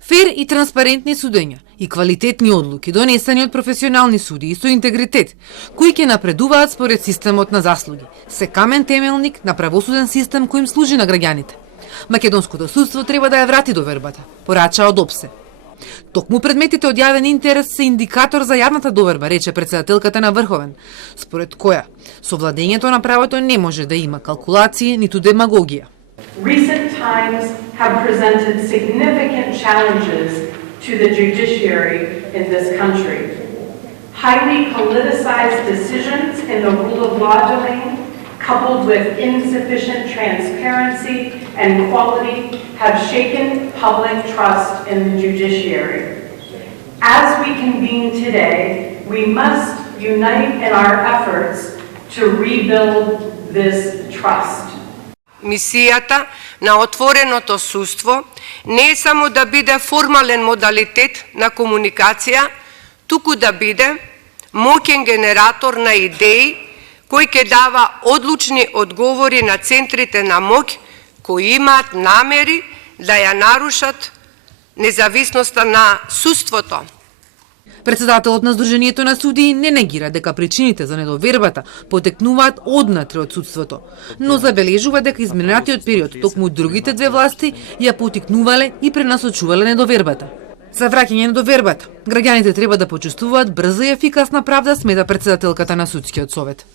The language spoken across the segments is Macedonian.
Фер и транспарентни судења и квалитетни одлуки донесени од професионални судии со интегритет, кои ќе напредуваат според системот на заслуги, се камен темелник на правосуден систем кој им служи на граѓаните. Македонското судство треба да ја врати довербата, порача од ОПСЕ. Токму предметите од јавен интерес се индикатор за јавната доверба, рече претседателката на Врховен, според која совладењето на правото не може да има калкулации ниту демагогија. Recent times have presented significant challenges to the judiciary in this country. Highly politicized decisions in the rule of law domain, coupled with insufficient transparency and quality, have shaken public trust in the judiciary. As we convene today, we must unite in our efforts to rebuild this trust. Мисијата на отвореното судство не е само да биде формален модалитет на комуникација, туку да биде моќен генератор на идеи кој ќе дава одлучни одговори на центрите на моќ кои имаат намери да ја нарушат независноста на судството. Председателот на Сдруженијето на судии не негира дека причините за недовербата потекнуваат однатре од судството, но забележува дека изминатиот период токму другите две власти ја потикнувале и пренасочувале недовербата. За враќање на довербата, граѓаните треба да почувствуваат брза и ефикасна правда, смета претседателката на Судскиот совет.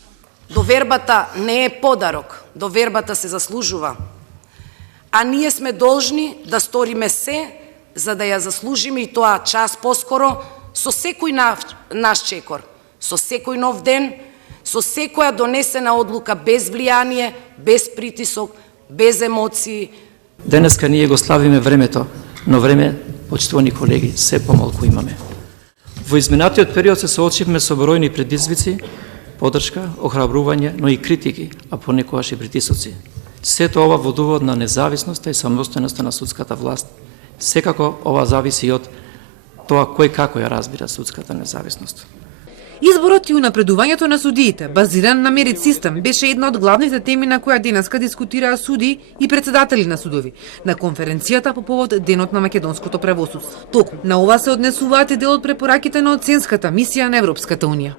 Довербата не е подарок, довербата се заслужува. А ние сме должни да сториме се за да ја заслужиме и тоа час поскоро, со секој наш чекор, со секој нов ден, со секоја донесена одлука без влијание, без притисок, без емоции. Денеска ние го славиме времето, но време, почитувани колеги, се помалку имаме. Во изминатиот период се соочивме со бројни предизвици, поддршка, охрабрување, но и критики, а понекогаш и притисоци. Сето ова водува на независноста и самостојноста на судската власт. Секако ова зависи од тоа кој како ја разбира судската независност. Изборот и унапредувањето на судиите, базиран на мерит систем, беше една од главните теми на која денеска дискутираа судии и председатели на судови на конференцијата по повод Денот на македонското правосудство. Токму на ова се однесуваат и дел од препораките на оценската мисија на Европската унија.